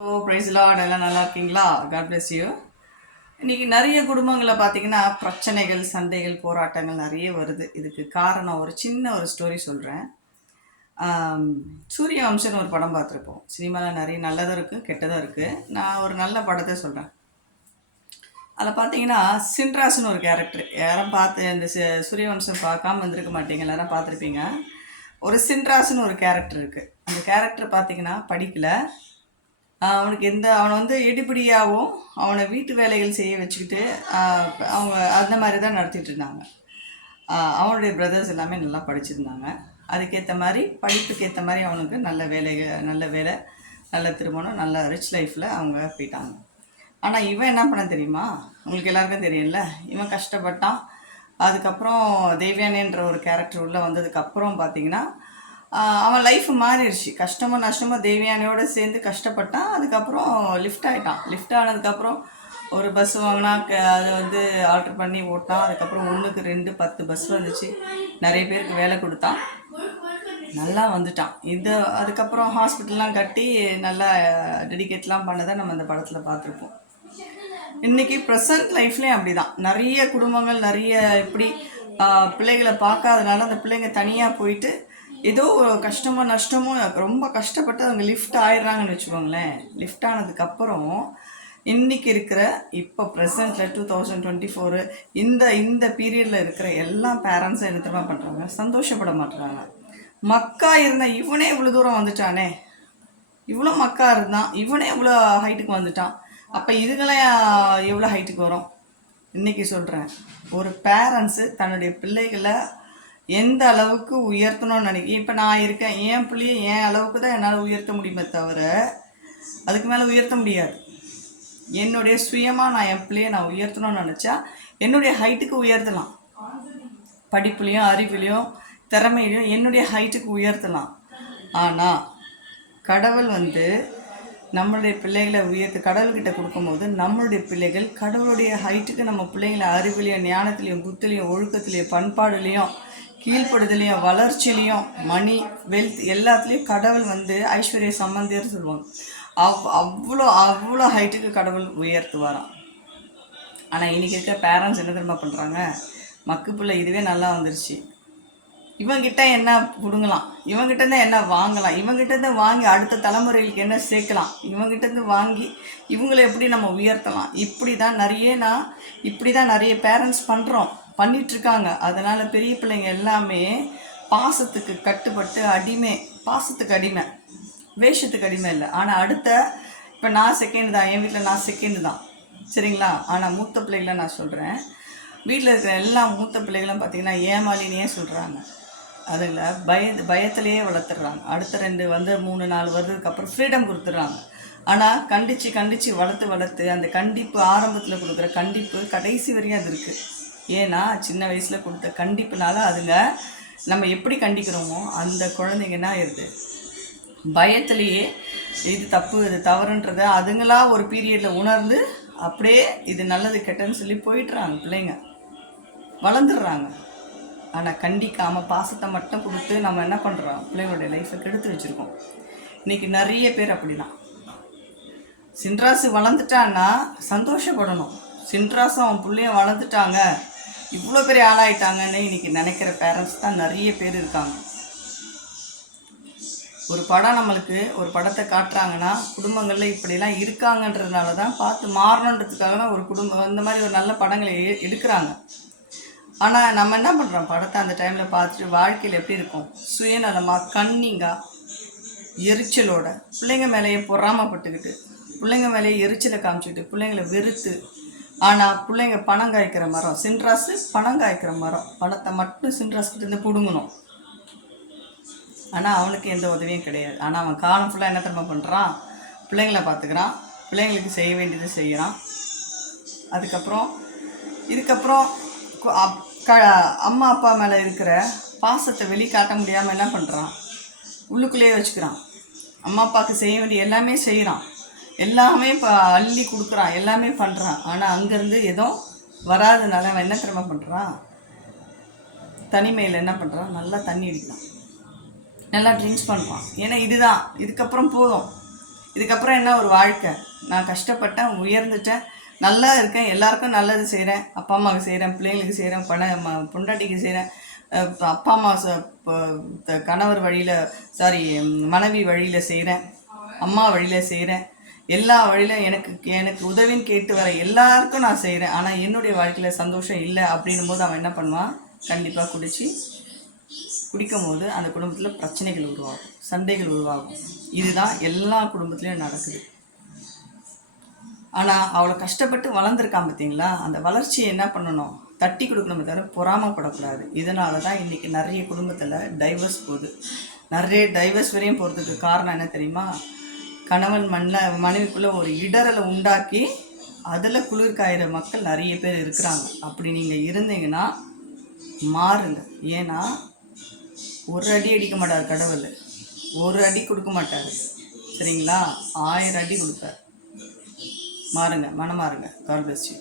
ஓ price Lord எல்லாம் நல்லா இருக்கீங்களா? God bless you. இன்னைக்கு நிறைய குடும்பங்களில் பார்த்தீங்கன்னா பிரச்சனைகள், சண்டைகள், போராட்டங்கள் நிறைய வருது. இதுக்கு காரணம் ஒரு சின்ன ஒரு ஸ்டோரி சொல்கிறேன். சூரிய வம்சம்னு ஒரு படம் பார்த்துருப்போம். சினிமாவில் நிறைய நல்லதும் இருக்குது, கெட்டதும் இருக்குது. நான் ஒரு நல்ல படத்தை சொல்கிறேன். அதில் பார்த்தீங்கன்னா சின்ராஸ்னு ஒரு கேரக்டர். யாரும் பார்த்து இந்த சூரிய வம்சம் பார்க்காம வந்திருக்க மாட்டீங்க, எல்லாரும் பார்த்துருப்பீங்க. ஒரு சின்ராஸ்னு ஒரு கேரக்டர் இருக்குது. அந்த கேரக்டர் பார்த்தீங்கன்னா படிக்கல. அவனுக்கு அவனை வந்து இடிபிடியாகவும் அவனை வீட்டு வேலைகள் செய்ய வச்சுக்கிட்டு அவங்க அந்த மாதிரி தான் நடத்திட்டு இருந்தாங்க. அவனுடைய பிரதர்ஸ் எல்லாமே நல்லா படிச்சிருந்தாங்க. அதுக்கேற்ற மாதிரி படிப்புக்கு ஏற்ற மாதிரி அவனுக்கு நல்ல வேலை, நல்ல திருமணம், நல்ல ரிச் லைஃப்பில் அவங்க போயிட்டாங்க. ஆனால் இவன் என்ன பண்ண தெரியுமா? உங்களுக்கு எல்லாருக்கும் தெரியல. இவன் கஷ்டப்பட்டான். அதுக்கப்புறம் தேவயானின்ற ஒரு கேரக்டர் உள்ளே வந்ததுக்கப்புறம் பார்த்தீங்கன்னா அவன் லைஃப் மாறிடுச்சு. கஷ்டமோ நஷ்டமோ தேவயானியோடு சேர்ந்து கஷ்டப்பட்டான். அதுக்கப்புறம் லிஃப்ட் ஆகிட்டான். லிஃப்ட் ஆனதுக்கப்புறம் ஒரு பஸ் வாங்கினா அதை வந்து ஆல்ட்ரு பண்ணி ஓட்டான். அதுக்கப்புறம் 1க்கு 2 10 பஸ் வந்துச்சு. நிறைய பேருக்கு வேலை கொடுத்தான். நல்லா வந்துட்டான். அதுக்கப்புறம் ஹாஸ்பிட்டல்லாம் கட்டி நல்லா டெடிகேட்லாம் பண்ணதை நம்ம இந்த படத்தில் பார்த்துருப்போம். இன்றைக்கி ப்ரெசன்ட் லைஃப்லேயும் அப்படி தான். நிறைய குடும்பங்கள் நிறைய இப்படி பிள்ளைகளை பார்க்காதனால அந்த பிள்ளைங்க தனியாக போயிட்டு ஏதோ கஷ்டமோ நஷ்டமோ ரொம்ப கஷ்டப்பட்டு அவங்க லிஃப்ட் ஆயிடுறாங்கன்னு வச்சுக்கோங்களேன். லிஃப்ட் ஆனதுக்கப்புறம் இன்றைக்கி இருக்கிற இப்போ ப்ரெசண்ட்டில் 2024 இந்த பீரியடில் இருக்கிற எல்லா பேரண்ட்ஸும் என்ன தெரியுமா பண்ணுறாங்க? சந்தோஷப்பட மாட்டுறாங்க. மக்கா இருந்தால் இவனே இவ்வளோ தூரம் வந்துட்டானே, இவ்வளோ மக்கா இருந்தான், இவனே இவ்வளோ ஹைட்டுக்கு வந்துட்டான், அப்போ இதுங்களாம் எவ்வளோ ஹைட்டுக்கு வரும்? இன்றைக்கி சொல்கிறேன், ஒரு பேரண்ட்ஸு தன்னுடைய பிள்ளைகளை எந்த அளவுக்கு உயர்த்தணும்னு நினைக்கிறேன். இப்போ நான் இருக்கேன், என் பிள்ளைய என் அளவுக்கு தான் என்னால் உயர்த்த முடியுமே தவிர அதுக்கு மேலே உயர்த்த முடியாது. என்னுடைய சுயமாக நான் என் பிள்ளைய நான் உயர்த்தணும்னு நினச்சா என்னுடைய ஹைட்டுக்கு உயர்த்தலாம். படிப்புலேயும் அறிவுலேயும் திறமையிலையும் என்னுடைய ஹைட்டுக்கு உயர்த்தலாம். ஆனால் கடவுள் வந்து நம்மளுடைய பிள்ளைகளை கடவுள்கிட்ட கொடுக்கும்போது நம்மளுடைய பிள்ளைகள் கடவுளுடைய ஹைட்டுக்கு நம்ம பிள்ளைங்களை அறிவுலையும் ஞானத்துலேயும் புத்திலையும் ஒழுக்கத்துலேயும் பண்பாடுலேயும் கீழ்ப்படுதலையும் வளர்ச்சியிலையும் மணி வெல்த் எல்லாத்துலேயும் கடவுள் வந்து ஐஸ்வர்ய சம்பந்தியர் சொல்லுவாங்க. அவ்வளோ அவ்வளோ ஹைட்டுக்கு கடவுள் உயர்த்துவாராம். ஆனால் இன்றைக்கி இருக்க பேரண்ட்ஸ் என்ன தெரியுமா பண்ணுறாங்க? மக்கு பிள்ளை இதுவே நல்லா வந்துருச்சு, இவங்கிட்ட என்ன கொடுங்கலாம், இவங்கிட்டேருந்து என்ன வாங்கலாம், இவங்கிட்டேருந்து வாங்கி அடுத்த தலைமுறைகளுக்கு என்ன சேர்க்கலாம், இவங்கிட்டேருந்து வாங்கி இவங்களை எப்படி நம்ம உயர்த்தலாம், இப்படி தான் நிறைய பேரண்ட்ஸ் பண்ணிகிட்ருக்காங்க. அதனால் பெரிய பிள்ளைங்க எல்லாமே பாசத்துக்கு கட்டுப்பட்டு பாசத்துக்கு அடிமை, வேஷத்துக்கு அடிமை இல்லை. ஆனால் இப்போ நான் செகண்ட் தான், என் வீட்டில் நான் செகண்டு தான், சரிங்களா? ஆனால் மூத்த பிள்ளைகளை நான் சொல்கிறேன், வீட்டில் இருக்கிற எல்லா மூத்த பிள்ளைகளும் பார்த்திங்கன்னா ஏமாலினே சொல்கிறாங்க. அதில் பயத்திலேயே வளர்த்துடுறாங்க. அடுத்த 3-4 வருடத்துக்கு ஃப்ரீடம் கொடுத்துட்றாங்க. ஆனால் கண்டித்து வளர்த்து அந்த கண்டிப்பு ஆரம்பத்தில் கொடுக்குற கண்டிப்பு கடைசி வரையும் அது இருக்குது. ஏன்னா சின்ன வயசில் கொடுத்த கண்டிப்புனால அதுங்க நம்ம எப்படி கண்டிக்கிறோமோ அந்த குழந்தைங்கன்னா இருக்குது பயத்திலேயே இது தப்பு இது தவறுன்றதை அதுங்களா ஒரு பீரியடில் உணர்ந்து அப்படியே இது நல்லது கெட்டன்னு சொல்லி போயிட்டுறாங்க. பிள்ளைங்க வளர்ந்துடுறாங்க. ஆனால் கண்டிக்காமல் பாசத்தை மட்டும் கொடுத்து நம்ம என்ன பண்ணுறோம்? பிள்ளைங்களுடைய லைஃப்பை கெடுத்து வச்சுருக்கோம். இன்றைக்கி நிறைய பேர் அப்படி தான். சின்ராசு வளர்ந்துட்டான்னா சந்தோஷப்படணும். சின்ராசும் அவன் பிள்ளைய வளர்ந்துட்டாங்க, இவ்வளோ பெரிய ஆளாயிட்டாங்கன்னு இன்றைக்கி நினைக்கிற பேரண்ட்ஸ் தான் நிறைய பேர் இருக்காங்க. ஒரு படம் நம்மளுக்கு ஒரு படத்தை காட்டுறாங்கன்னா குடும்பங்களில் இப்படிலாம் இருக்காங்கன்றதுனால தான் பார்த்து மாறணுன்றதுக்காக தான் ஒரு குடும்பம் இந்த மாதிரி ஒரு நல்ல படங்களை எடுக்கிறாங்க. ஆனால் நம்ம என்ன பண்ணுறோம்? படத்தை அந்த டைமில் பார்த்துட்டு வாழ்க்கையில் எப்படி இருக்கும்? சுயநலமாக கன்னிங்காக எரிச்சலோட பிள்ளைங்க மேலேயே பொறாமப்பட்டுக்கிட்டு பிள்ளைங்க மேலேயே எரிச்சலை காமிச்சிக்கிட்டு பிள்ளைங்களை வெறுத்து. ஆனால் பிள்ளைங்க பணம் காய்க்கிற மரம், சின்ராசு பணம் காய்க்கிற மரம், பணத்தை மட்டும் சின்ராஸ்கிட்டேருந்து பிடுங்கணும். ஆனால் அவனுக்கு எந்த உதவியும் கிடையாது. ஆனால் அவன் காலம் ஃபுல்லாக என்ன தெரியுமா பண்ணுறான்? பிள்ளைங்களை பார்த்துக்கிறான், பிள்ளைங்களுக்கு செய்ய வேண்டியது செய்கிறான். இதுக்கப்புறம் அம்மா அப்பா மேலே இருக்கிற பாசத்தை வெளிக்காட்ட முடியாமல் என்ன பண்ணுறான்? உள்ளுக்குள்ளேயே வச்சுக்கிறான். அம்மா அப்பாவுக்கு செய்ய வேண்டிய எல்லாமே செய்கிறான், எல்லாமே இப்போ அள்ளி கொடுக்குறான், எல்லாமே பண்ணுறான். ஆனால் அங்கேருந்து எதுவும் வராதனால அவன் என்ன தெரியுமா பண்ணுறான்? தனிமையில் என்ன பண்ணுறான்? நல்லா தண்ணி அடிக்கிறான், நல்லா ட்ரிங்க்ஸ் பண்ணுறான். ஏன்னா இதுதான் இதுக்கப்புறம் போதும், இதுக்கப்புறம் என்ன ஒரு வாழ்க்கை? நான் கஷ்டப்பட்டேன், உயர்ந்துட்டேன், நல்லா இருக்கேன், எல்லாருக்கும் நல்லது செய்கிறேன், அப்பா அம்மாவுக்கு செய்கிறேன், பிள்ளைங்களுக்கு செய்கிறேன், பொண்டாட்டிக்கு செய்கிறேன், அப்பா அம்மா கணவர் வழியில், சாரி, மனைவி வழியில் செய்கிறேன், அம்மா வழியில் செய்கிறேன், எல்லா வழியிலும் எனக்கு எனக்கு உதவின்னு கேட்டு வர எல்லாருக்கும் நான் செய்கிறேன். ஆனால் என்னுடைய வாழ்க்கையில் சந்தோஷம் இல்லை அப்படின்னும் போது அவன் என்ன பண்ணுவான்? கண்டிப்பாக குடிக்கும் போது அந்த குடும்பத்தில் பிரச்சனைகள் உருவாகும், சண்டைகள் உருவாகும். இதுதான் எல்லா குடும்பத்துலேயும் நடக்குது. ஆனால் அவ்வளோ கஷ்டப்பட்டு வளர்ந்துருக்கான் பார்த்தீங்களா? அந்த வளர்ச்சியை என்ன பண்ணணும்? தட்டி கொடுக்கணுமே தவிர பொறாமப்படக்கூடாது. இதனால தான் இன்றைக்கி நிறைய குடும்பத்தில் டைவர்ஸ் போகுது. நிறைய டைவர்ஸ் வரையும் போகிறதுக்கு காரணம் என்ன தெரியுமா? கணவன் மனைவிக்குள்ளே ஒரு இடரலை உண்டாக்கி அதில் குளிர் காயிற மக்கள் நிறைய பேர் இருக்கிறாங்க. அப்படி நீங்கள் இருந்தீங்கன்னா மாறுங்க. ஏன்னா ஒரு அடி அடிக்க மாட்டார் கடவுள், ஒரு அடி கொடுக்க மாட்டார், சரிங்களா? 1000 அடி கொடுப்பார். மாறுங்க, மனம் மாறுங்க. God bless you.